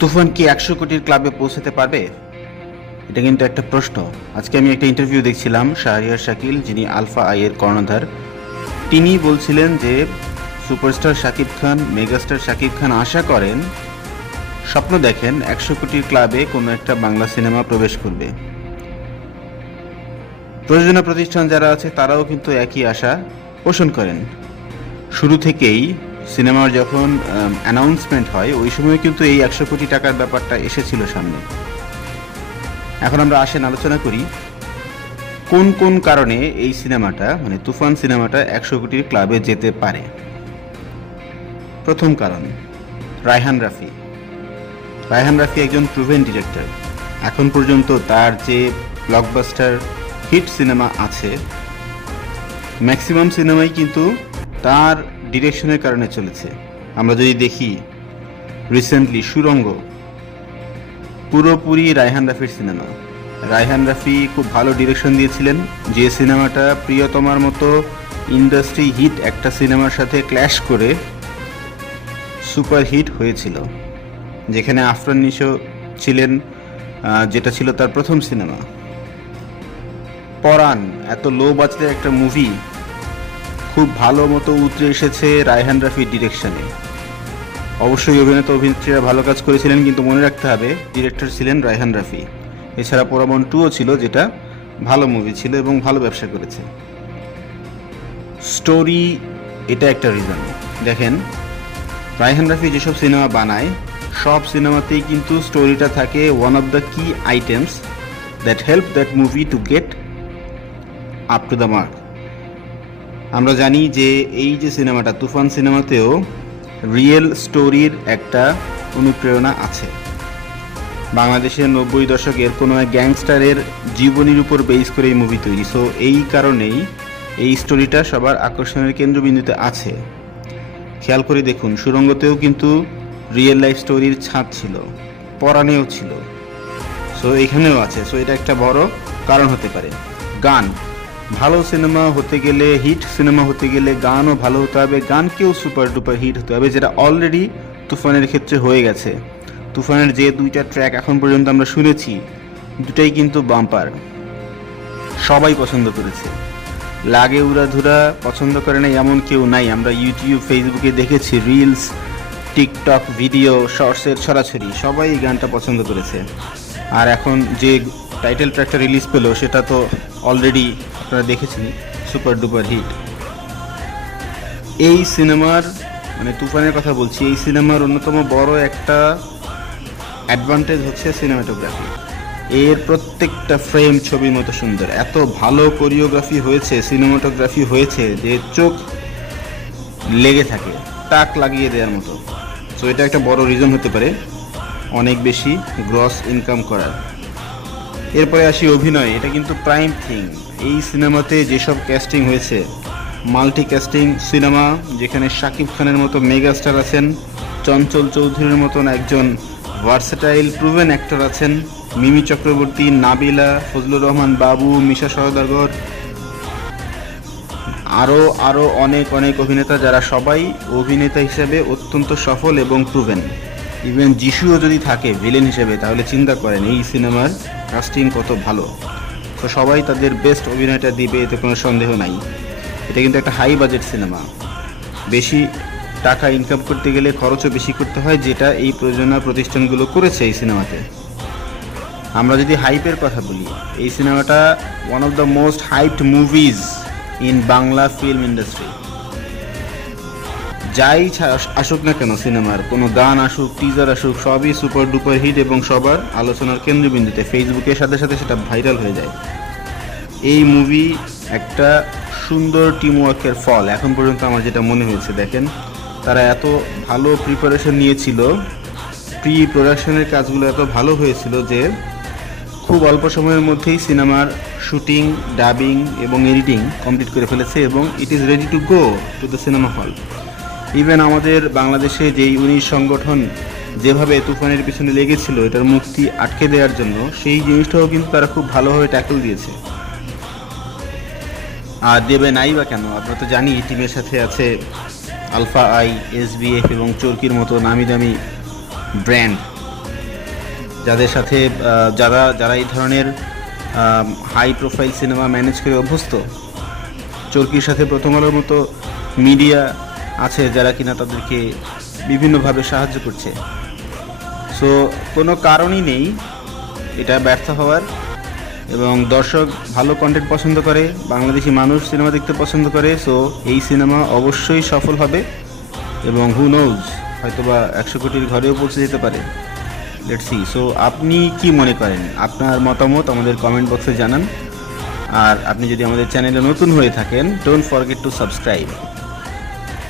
তুফান কি 100 কোটির ক্লাবে পৌঁছাতে পারবে? এটা কিন্তু একটা প্রশ্ন। আজকে আমি একটা ইন্টারভিউ দেখছিলাম শাহরিয়ার শাকিল, যিনি আলফা আই এর কর্ণধার। তিনি বলছিলেন যে সুপারস্টার শাকিব খান, মেগাস্টার শাকিব খান আশা করেন, স্বপ্ন দেখেন 100 কোটির ক্লাবে কোনো একটা বাংলা সিনেমা প্রবেশ করবে। প্রযোজনা প্রতিষ্ঠান যারা আছে তারাও কিন্তু একই আশা পোষণ করেন। শুরু থেকেই সিনেমার যখন অ্যানাউন্সমেন্ট হয় ওই সময় কিন্তু এই 100 কোটি টাকার ব্যাপারটা এসেছিল সামনে। এখন আমরা আসেন আলোচনা করি কোন কোন কারণে এই সিনেমাটা মানে তুফান সিনেমাটা 100 কোটির ক্লাবে যেতে পারে। প্রথম কারণ, রায়হান রাফি। রায়হান রাফি একজন প্রুভেন ডিরেক্টর। এখন পর্যন্ত তার যে ব্লকবাস্টার হিট সিনেমা আছে, ম্যাক্সিমাম সিনেমাই কিন্তু তার ডিরেকশনের কারণে চলেছে। আমরা যদি দেখি রিসেন্টলি সুড়ঙ্গ, পুরোপুরি রায়হান রাফির সিনেমা। রায়হান রাফি খুব ভালো ডিরেকশন দিয়েছিলেন, যে সিনেমাটা প্রিয়তমার মতো ইন্ডাস্ট্রি হিট একটা সিনেমার সাথে ক্ল্যাশ করে সুপার হিট হয়েছিল, যেখানে আফরান নিশো ছিলেন, যেটা ছিল তার প্রথম সিনেমা। পরাণ, এত লো বাজেটের একটা মুভি খুব ভালো মতো উতরে এসেছে রায়হান রাফির ডিরেকশনে। অবশ্যই অভিনেতা অভিনেত্রীরা ভালো কাজ করেছিলেন, কিন্তু মনে রাখতে হবে ডিরেক্টর ছিলেন রায়হান রাফি। এছাড়া পোড়ামন 2ও ছিল, যেটা ভালো মুভি ছিল এবং ভালো ব্যবসা করেছে। স্টোরি, এটা একটা রিজন। দেখেন, রায়হান রাফি যেসব সিনেমা বানায় সব সিনেমাতেই কিন্তু স্টোরিটা থাকে ওয়ান অফ দ্য কি items that help that movie to get up to the mark. আমরা জানি যে এই যে সিনেমাটা তুফান, সিনেমাতেও রিয়েল স্টোরির একটা অনুপ্রেরণা আছে। বাংলাদেশের 90 দশকের কোনো এক গ্যাংস্টারের জীবনীর উপর বেস করে এই মুভি তৈরি। সো এই কারণেই এই স্টোরিটা সবার আকর্ষণের কেন্দ্রবিন্দুতে আছে। খেয়াল করে দেখুন, সুড়ঙ্গতেও কিন্তু রিয়েল লাইফ স্টোরির ছাপ ছিল, পরাণেও ছিল, সো এখানেও আছে। সো এটা একটা বড় কারণ হতে পারে। গান, ভালো সিনেমা হতে গেলে, হিট সিনেমা হতে গেলে গানও ভালো হতে হবে, গানকেও সুপার ডুপার হিট হতে হবে, যেটা অলরেডি তুফানের ক্ষেত্রে হয়ে গেছে। তুফানের যে 2টা ট্র্যাক এখন পর্যন্ত আমরা শুনেছি, দুটাই কিন্তু বাম্পার, সবাই পছন্দ করেছে। লাগে উড়াধুরা পছন্দ করে না এমন কেউ নাই। আমরা ইউটিউব, ফেসবুকে দেখেছি, রিলস, টিকটক ভিডিও, শর্টসের ছড়াছড়ি, সবাই এই গানটা পছন্দ করেছে। আর এখন যে টাইটেল ট্র্যাকটা রিলিজ পেলো সেটা তো অলরেডি আপনারা দেখেছেন, সুপার ডুপার হিট। এই সিনেমার মানে তুফানের কথা বলছি, এই সিনেমার অন্যতম বড় একটা অ্যাডভান্টেজ হচ্ছে সিনেমাটোগ্রাফি। এর প্রত্যেকটা ফ্রেম ছবির মতো সুন্দর, এত ভালো কোরিওগ্রাফি হয়েছে, সিনেমাটোগ্রাফি হয়েছে যে চোখ লেগে থাকে, টাক লাগিয়ে দেওয়ার মতো। সো এটা একটা বড় রিজন হতে পারে অনেক বেশি গ্রস ইনকাম করার। এরপরে আসি অভিনয়। এটা কিন্তু প্রাইম থিং। এই সিনেমাতে যেসব ক্যাস্টিং হয়েছে, মাল্টি ক্যাস্টিং সিনেমা, যেখানে শাকিব খানের মতো মেগাস্টার আছেন, চঞ্চল চৌধুরীর মতন একজন ভার্সেটাইল প্রুভেন অ্যাক্টর আছেন, মিমি চক্রবর্তী, নাবিলা, ফজলুর রহমান বাবু, মিশা সওদাগর, আরও আরও অনেক অনেক অভিনেতা, যারা সবাই অভিনেতা হিসেবে অত্যন্ত সফল এবং প্রুভেন। ইভেন যিশুও যদি থাকে ভিলেন হিসেবে, তাহলে চিন্তা করেন এই সিনেমার কাস্টিং কত ভালো। তো সবাই তাদের বেস্ট অভিনয়টা দিবে, এতে কোনো সন্দেহ নাই। এটা কিন্তু একটা হাই বাজেট সিনেমা। বেশি টাকা ইনকাম করতে গেলে খরচও বেশি করতে হয়, যেটা এই প্রযোজনা প্রতিষ্ঠানগুলো করেছে এই সিনেমাতে। আমরা যদি হাইপের কথা বলি, এই সিনেমাটা one of the most hyped movies in Bangla film industry. যাই আসুক না কেন, সিনেমার কোনো গান আসুক, টিজার আসুক, সবই সুপার ডুপার হিট এবং সবার আলোচনার কেন্দ্রবিন্দুতে। ফেসবুকের সাথে সাথে সেটা ভাইরাল হয়ে যায়। এই মুভি একটা সুন্দর টিমওয়ার্কের ফল এখন পর্যন্ত আমার যেটা মনে হয়েছে। দেখেন, তারা এত ভালো প্রিপারেশন নিয়েছিল, প্রি প্রোডাকশনের কাজগুলো এত ভালো হয়েছিল যে খুব অল্প সময়ের মধ্যেই সিনেমার শুটিং, ডাবিং এবং এডিটিং কমপ্লিট করে ফেলেছে এবং it is ready to go to the cinema hall. Even আমাদের বাংলাদেশে যেই 19 সংগঠন যেভাবে তুফানের পিছনে লেগেছিল এটার মুক্তি আটকে দেওয়ার জন্য, সেই জিনিসটাও কিন্তু তারা খুব ভালোভাবে ট্যাকল দিয়েছে। আর দেবে নাই বা কেন, আমরা তো জানি টিমের সাথে আছে আলফা আই, এসবিএফ এবং চরকির মতো নামি দামি ব্র্যান্ড। যাদের সাথে যারা এই ধরনের হাই প্রোফাইল সিনেমা ম্যানেজ করে অভ্যস্ত, চরকির সাথে প্রথম আলোর মতো মিডিয়া আছে যারা কিনা তাদেরকে বিভিন্নভাবে সাহায্য করছে। সো কোনো কারণই নেই এটা ব্যর্থ হওয়ার, এবং দর্শক ভালো কন্টেন্ট পছন্দ করে, বাংলাদেশি মানুষ সিনেমা দেখতে পছন্দ করে। সো এই সিনেমা অবশ্যই সফল হবে, এবং হু নোজ হয়তোবা 100 কোটির ঘরেও পৌঁছে যেতে পারে। Let's see. সো আপনি কি মনে করেন? আপনার মতামত আমাদের কমেন্ট বক্সে জানান। আর আপনি যদি আমাদের চ্যানেলে নতুন হয়ে থাকেন, ডোন্ট ফরগেট টু সাবস্ক্রাইব।